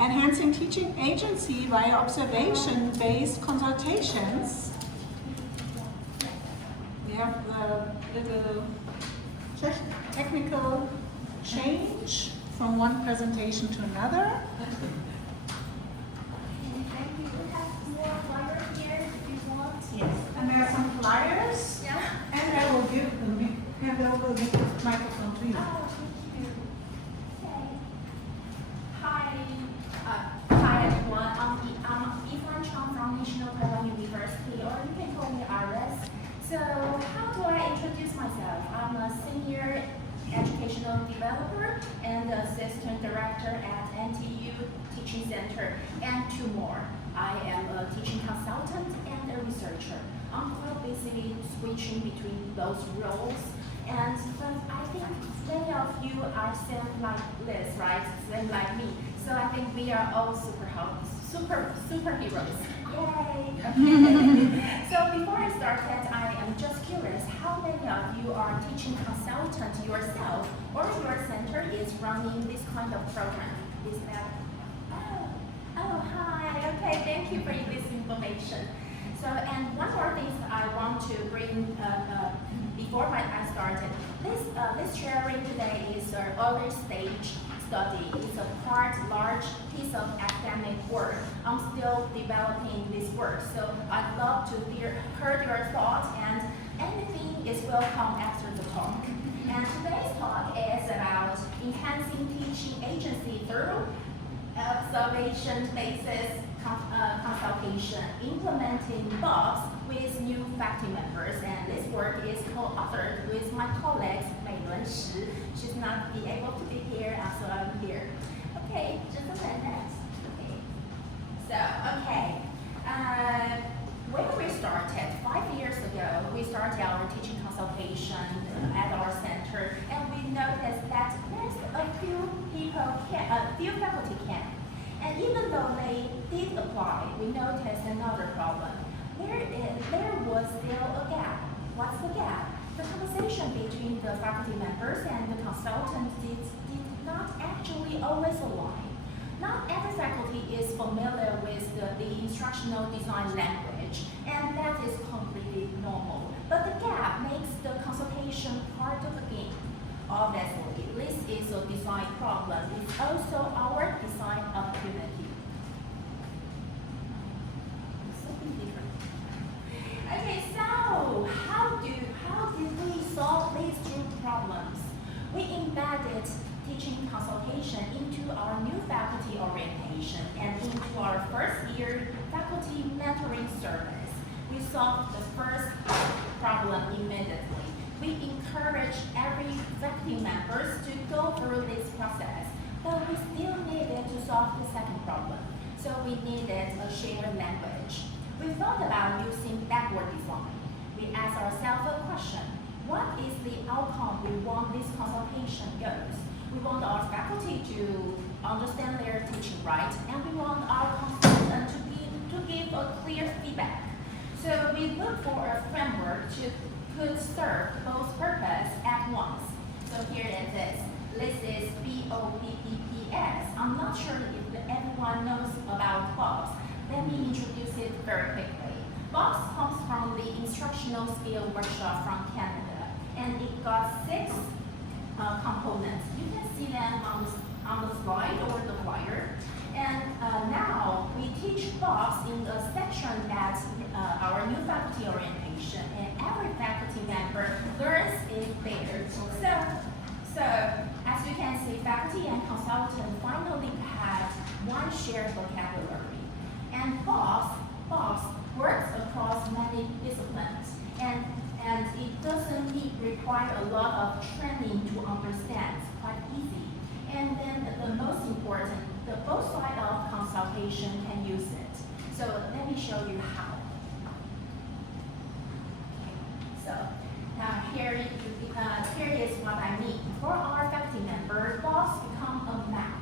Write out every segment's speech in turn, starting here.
enhancing teaching agency via observation-based consultations. We have the little technical change from one presentation to another. Thank you. We have more flyers here if you want. Yes, and there are some flyers. Yeah. And I will hand over the microphone to you. Oh, thank you. Okay. Hi. Hi everyone. I'm ICED26-Chang from National Taiwan University, or you can call me Iris. So, how do I introduce myself? I'm a senior educational developer and assistant director at NTU Teaching Center, and two more. I am a teaching consultant and a researcher. I'm quite busy switching between those roles, but I think many of you are same like Liz, right? Same like me. So I think we are all superheroes. Yay! So before I start that, I am just curious, how many of you are teaching consultant yourself, or your center is running this kind of program? Is that? Oh, hi. Okay, thank you for this information. So, and one more thing I want to bring before I started. This sharing today is an early stage study. It's a large piece of academic work. I'm still developing this work, so I'd love to hear your thoughts, and anything is welcome after the talk. And today's talk is about enhancing teaching agency through observation-based consultation, implementing BOPs with new faculty members. And this work is co-authored with my colleagues, Mei Lun Shi. She's not be able to be here, so I'm here. Okay, just a minute. Okay. So, okay. When we started 5 years ago, we started our teaching consultation at our center, and we noticed that there's a few faculty can. And even though they did apply, we noticed another problem. There was still a gap. What's the gap? The conversation between the faculty members and the consultants did not actually always align. Not every faculty is familiar with the instructional design language, and that is completely normal. But the gap makes the consultation part of the game. Obviously, this is a design problem. It's also our design opportunity. Something different. Okay, so how did we solve these two problems? We embedded teaching consultation into our new faculty orientation and into our first year faculty mentoring service. We solved the first problem immediately. We encourage every faculty members to go through this process, but we still needed to solve the second problem. So we needed a shared language. We thought about using backward design. We asked ourselves a question: what is the outcome we want this consultation goes? We want our faculty to understand their teaching right, and we want our consultant to give a clear feedback. So we look for a framework could serve both purposes at once. So here it is. This is BOPPS. I'm not sure if everyone knows about BOPS. Let me introduce it very quickly. BOPS comes from the Instructional Skill Workshop from Canada, and it got 6 components. You can see them on the slide or the flyer. And now we teach BOPS in a section at our new faculty orientation, and every faculty member learns it there. So as you can see, faculty and consultant finally had one shared vocabulary. And BOPS works across many disciplines, and it doesn't require a lot of training to understand. It's quite easy. And then the most important, both sides of consultation can use it. So let me show you how. Okay. So now here is what I mean. For our faculty member, BOPS become a map.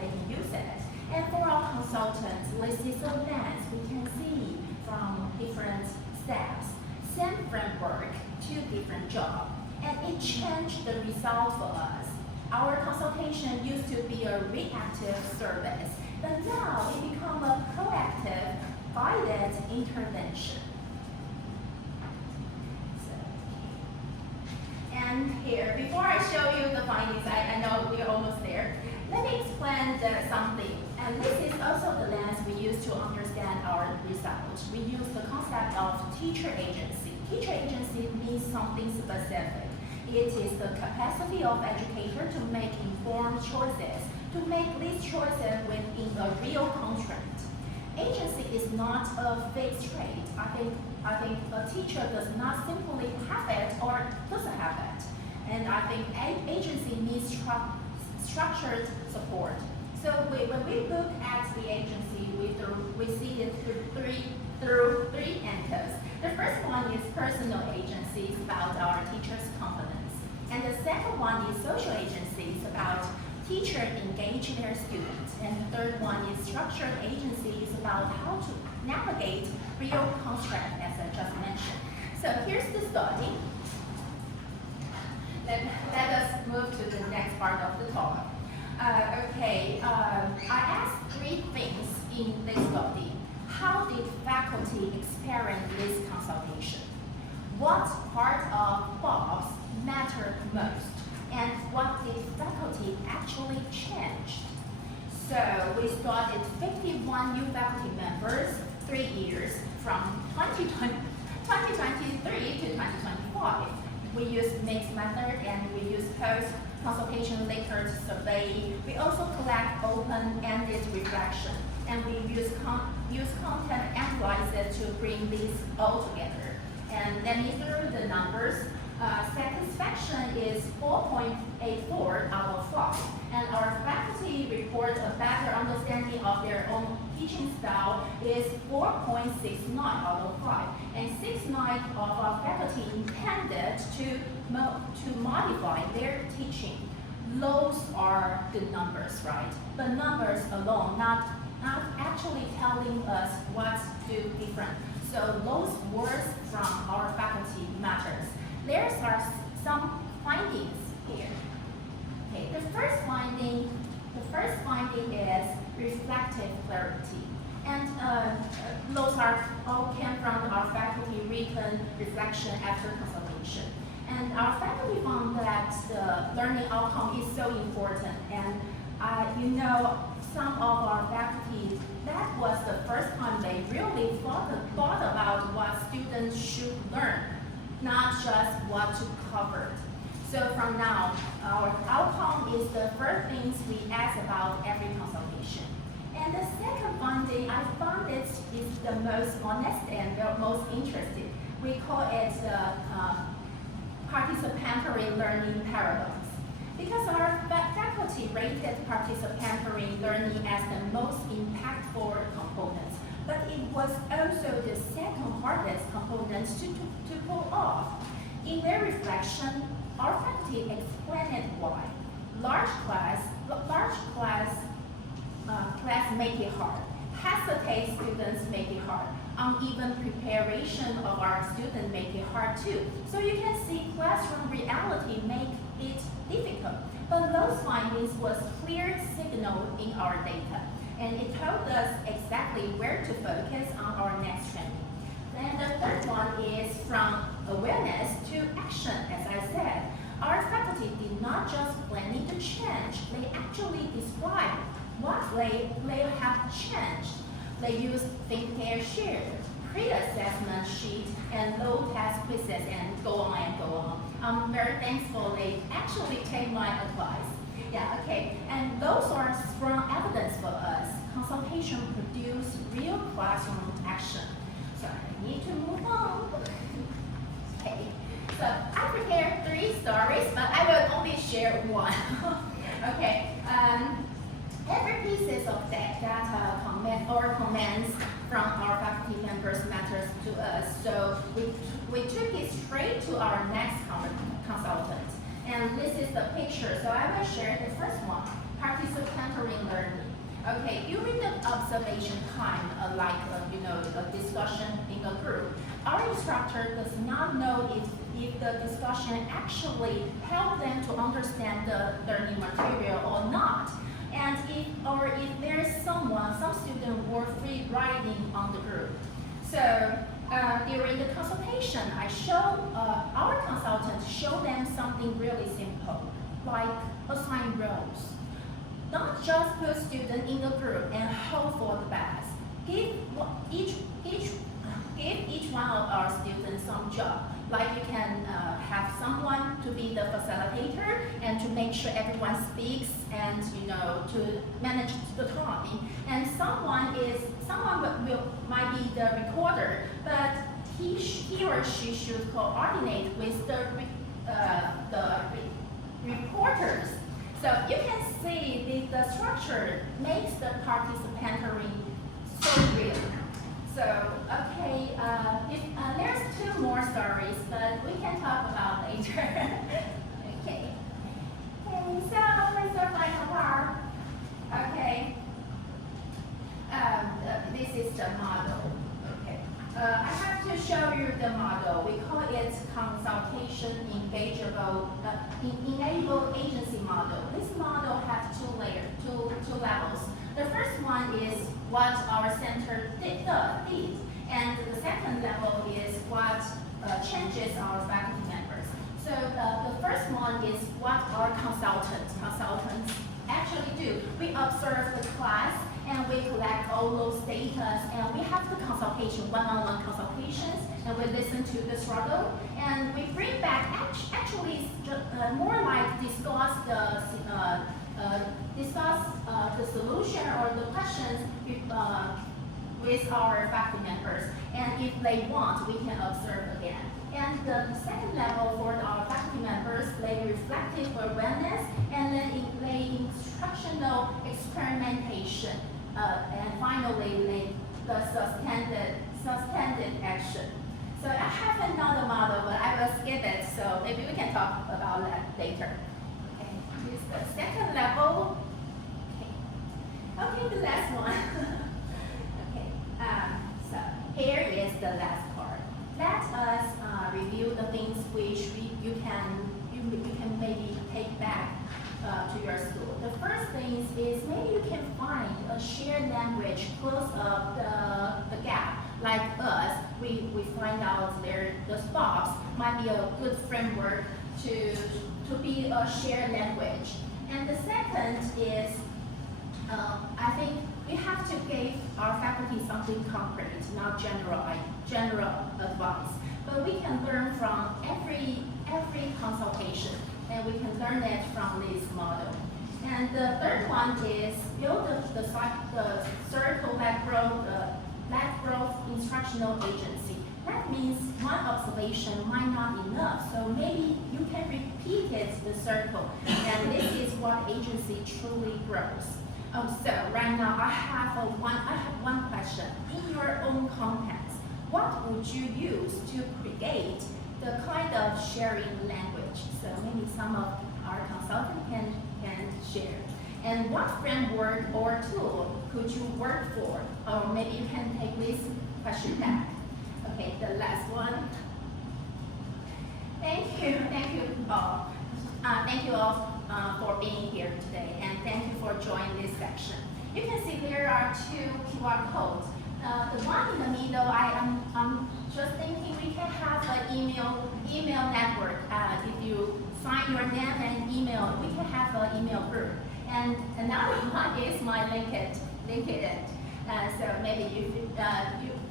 They can use it. And for our consultants, this is a lens we can see from different steps. Same framework, 2 different jobs. And it changed the result for us. Our consultation used to be a reactive service, but now it becomes a proactive, guided intervention. And here, before I show you the findings, I know we're almost there. Let me explain something. And this is also the lens we use to understand our results. We use the concept of teacher agency. Teacher agency means something specific. It is the capacity of educator to make informed choices, to make these choices within a real constraint. Agency is not a fixed trait. I think a teacher does not simply have it or doesn't have it. And I think agency needs structured support. So when we look at the agency, we see it through three anchors. The first one is personal agency, it's about our teachers' competence. And the second one is social agency, it's about teacher engage their students. And the third one is structured agency, it's about how to navigate real constraint, as I just mentioned. So here's the study. Let us move to the next part of the talk. I asked three things in this study. How did faculty experience this consultation? What part of Bob's mattered most? And what did faculty actually change? So we studied 51 new faculty members, 3 years, from 2023 to 2025. We use mixed method and we use post-consultation later survey. We also collect open-ended reflection, and we use content analysis to bring these all together. And let me through the numbers. Satisfaction is 4.84 out of 5, and our faculty report a better understanding of their own teaching style is 4.69 out of 5, and 69 of our faculty intended to modify their teaching. Those are the numbers, right? The numbers alone, not actually telling us what to do different. So those words from our faculty matters. There are some findings here. Okay, the first finding is reflective clarity, and those all came from our faculty written reflection after consultation. And our faculty found that the learning outcome is so important, and some of our faculty, that was the first time they really thought about what students should learn, not just what to cover. So from now, our outcome is the first things we ask about every consultation. And the second finding, I found it is the most honest and the most interesting. We call it the participatory learning paradox. Because our faculty rated participatory learning as the most impactful component, but it was also the second hardest component to pull off. In their reflection, our faculty explained why. Large class make it hard. Hesitate students make it hard. Uneven preparation of our students make it hard too. So you can see classroom reality make it difficult. But those findings was clear signal in our data, and it told us exactly where to focus on our next training. And the third one is from awareness to action, as I said. Our faculty did not just planning to change, they actually described what they have changed. They used Think, Pair, Share, pre-assessment sheet, and low test quizzes, and go on and go on. I'm very thankful they actually take my advice. Yeah, okay. And those are strong evidence for us. Consultation produce real classroom action. So I need to move on. Okay. So I prepared 3 stories, but I will only share one. Okay. Every pieces of data, comments from our faculty members matters to us. So we took it straight to our next consultant. And this is the picture. So I will share the first one, participatory learning. Okay, during the observation time, like a discussion in a group, our instructor does not know if the discussion actually helped them to understand the learning material or not. And if there's someone some students were free riding on the group. So during the consultation, our consultant showed them something really simple, like assign roles. Don't just put students in the group and hope for the best. Give each one of our students some job. Like you can have someone to be the facilitator and to make sure everyone speaks and to manage the time. And someone might be the recorder, but he or she should coordinate with the reporters. So you can see the structure makes the participatory so real. So, okay, there's two more stories, but we can talk about later. Okay. Okay, so where's the final part? Okay. This is the model. Okay. I have to show you the model. We call it consultation enable agency model. This model has two levels. The first one is what our center did, and the second level is what changes our faculty members. So the first one is what our consultants actually do. We observe the class and we collect all those data, and we have the consultation, one-on-one consultations, and we listen to the struggle, and we bring back actually more like discuss the solution or the questions with our faculty members. And if they want, we can observe again. And the second level for our faculty members, they reflective awareness, and then they instructional experimentation, and finally the suspended action. So I have another model, but I will skip it, so maybe we can talk about that later. Okay, here's the second level. Okay, the last one. Okay, so here is the last part. Let us review the things which you can maybe take back to your school. The first thing is maybe you can find a shared language close up the gap. Like us, we find out the SPOPs might be a good framework to be a shared language. And the second is, I think we have to give our faculty something concrete, not general advice. But we can learn from every consultation, and we can learn it from this model. And the third one is build the circle led growth instructional agency. That means one observation might not be enough, so maybe you can repeat it, the circle, and this is what agency truly grows. So right now I have one question. In your own context, what would you use to create the kind of sharing language? So maybe some of our consultants can share. And what framework or tool could you work for? Or maybe you can take this question back. Okay, the last one. Thank you all. Thank you all for being here today, and thank you for joining this section. You can see there are two QR codes. The one in the middle, I'm just thinking we can have an email network. If you sign your name and email, we can have an email group. And another one is my LinkedIn. So maybe you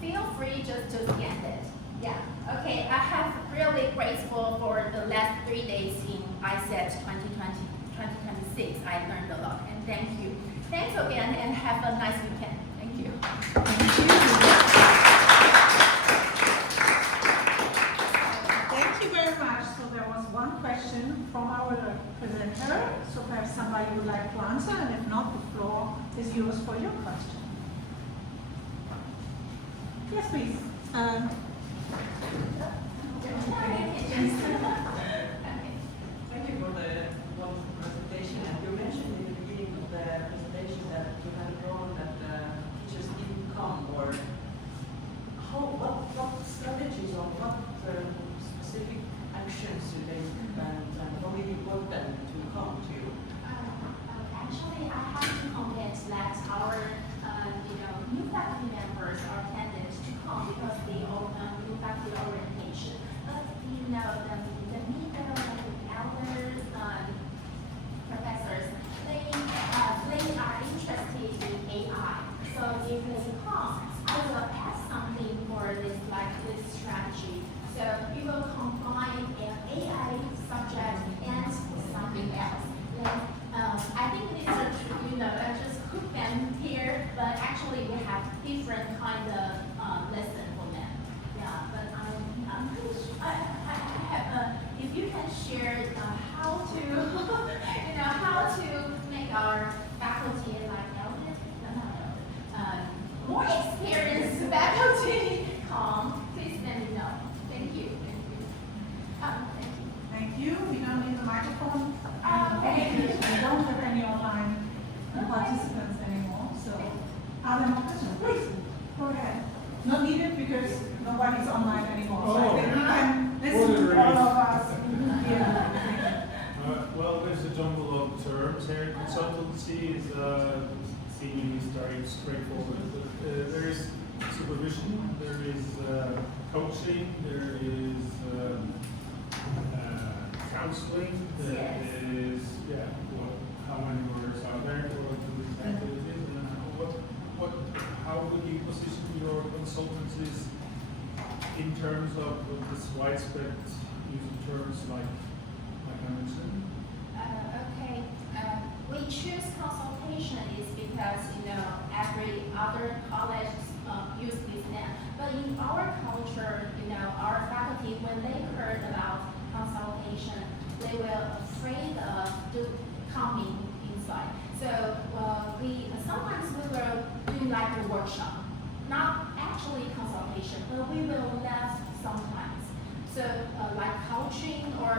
feel free just to scan it. Yeah. Okay. I have really grateful for the last 3 days in ICED 2026. I learned a lot, and thank you. Thanks again, and have a nice weekend. Thank you. Thank you very much. So there was one question from our presenter. So perhaps somebody would like to answer, and if not, the floor is yours for your question. Yes, please. Thank you for the wonderful presentation. And you mentioned in the beginning of the presentation that you had a problem that teachers didn't come, or what strategies or what specific actions do they and how did you want them to come to you? Actually, I have to comment that our different kind of lesson for them. Yeah, but I'm pretty sure I have, if you can share how to, how to make our faculty like more experienced faculty calm, please let me know. Thank you. Thank you. Thank you. We don't need the microphone. Okay. We don't have any online participants anymore. So, are there more questions? Please, go ahead. Not needed because nobody's online anymore. So I think we can listen to all of us here. Well, there's a jumble of terms here. Consultancy is seemingly very straightforward. There is supervision, there is coaching, there is counseling, there is how many words are there? What exactly it is, and how would you position your consultancies in terms of this widespread use of terms like I mentioned? Okay. We choose consultation is because every other college use this name. But in our culture, our faculty when they heard about consultation, they were afraid of coming inside. So sometimes we will do like a workshop, not actually consultation, but we will left sometimes. So like coaching or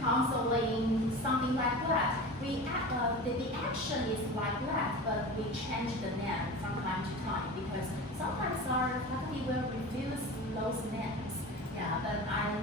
counseling, something like that. The action is like that, but we change the name from time to time because sometimes our faculty will refuse those names. Yeah, but I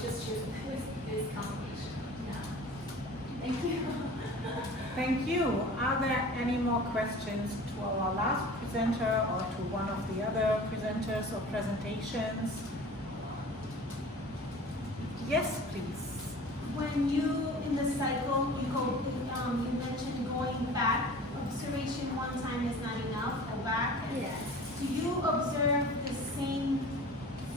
just choose this combination. Yeah. Thank you. Thank you. Are there any more questions to our last presenter or to one of the other presenters or presentations? Yes, please. When you, in the cycle, you mentioned going back. Observation one time is not enough, go back. Yes. Do you observe the same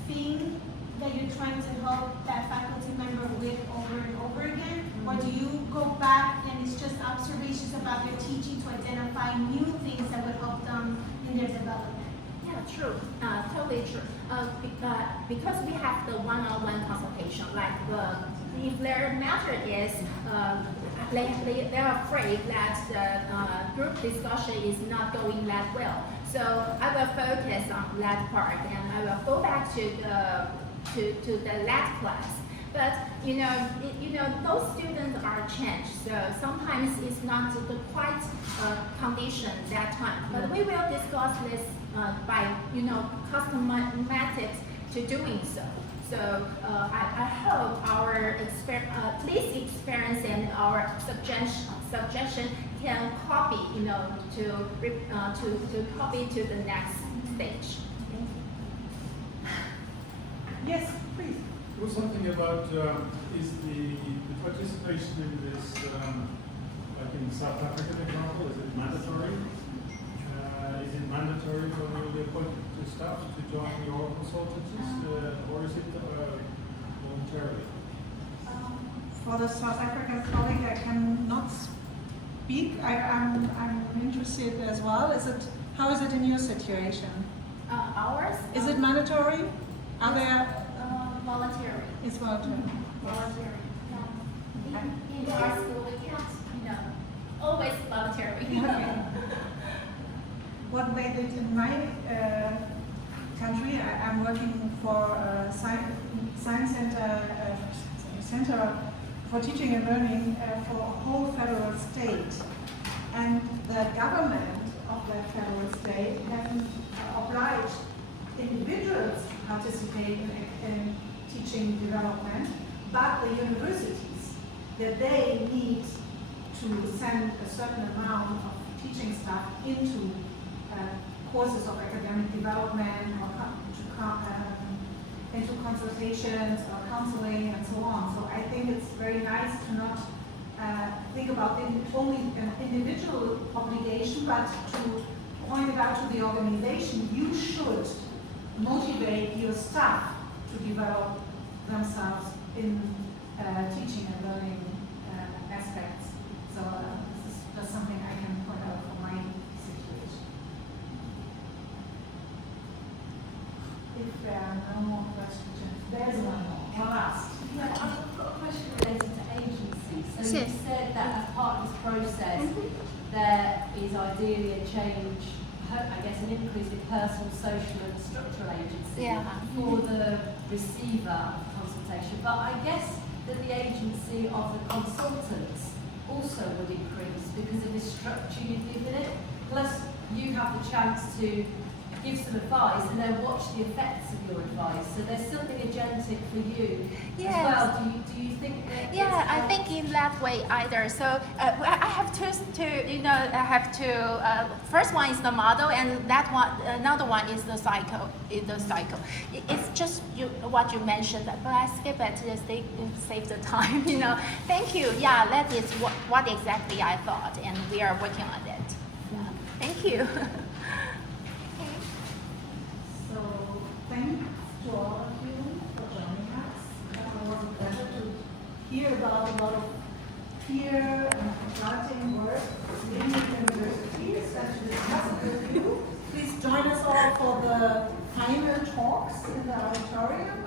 thing that you're trying to help that faculty member with over and over again? Or do you go back and it's just observations about their teaching to identify new things that would help them in their development? Yeah, true. Totally true. Because we have the one-on-one consultation, if their matter is they're afraid that the group discussion is not going that well. So I will focus on that part and I will go back to the lab class. But those students are changed. So sometimes it's not the quite condition that time. But we will discuss this by custom methods to doing so. So I hope our this experience and our suggestion can copy, to copy to the next stage. Thank you. Yes, please. There was something about is the participation in this, like in South African example, is it mandatory? Is it mandatory for newly appointed staff to join your consultancies, or is it voluntarily? For the South African colleague, I cannot speak. I'm interested as well. How is it in your situation? Ours? Is it mandatory? Are there? Voluntary. It's voluntary. Voluntary. Yeah. Okay. In our school, we can't, always voluntary. Okay. What made it in my country? I'm working for a science center for teaching and learning for a whole federal state, and the government of that federal state haven't obliged individuals to participate in teaching development, but the universities, that they need to send a certain amount of teaching staff into courses of academic development or into consultations or counseling and so on. So I think it's very nice to not think about only an individual obligation, but to point it out to the organization. You should motivate your staff to develop themselves in teaching and learning aspects. So this is just something I can point no more questions. There's one more. One last. Yeah, I've got a question related to agency. So you Yes. said that as part of this process, there is ideally a change, I guess an increase in personal, social and structural agency Yeah. for the receiver of consultation. But I guess that the agency of the consultants also would increase because of the structure you've given it. Plus you have the chance to give some advice and then watch the effects of your advice. So there's something agentic for you Yes. as well. Do you think that? Yeah, it's I think in that way either. So I have I have to. First one is the model, and that one, another one is the cycle. It's just what you mentioned, but I skip it to save the time. Thank you. Yeah, that is what exactly I thought, and we are working on it. Yeah. Thank you. So thanks to all of you for joining us. It was a pleasure to hear about a lot of peer and consulting work in the universities and to discuss it with you. Please join us all for the final talks in the auditorium.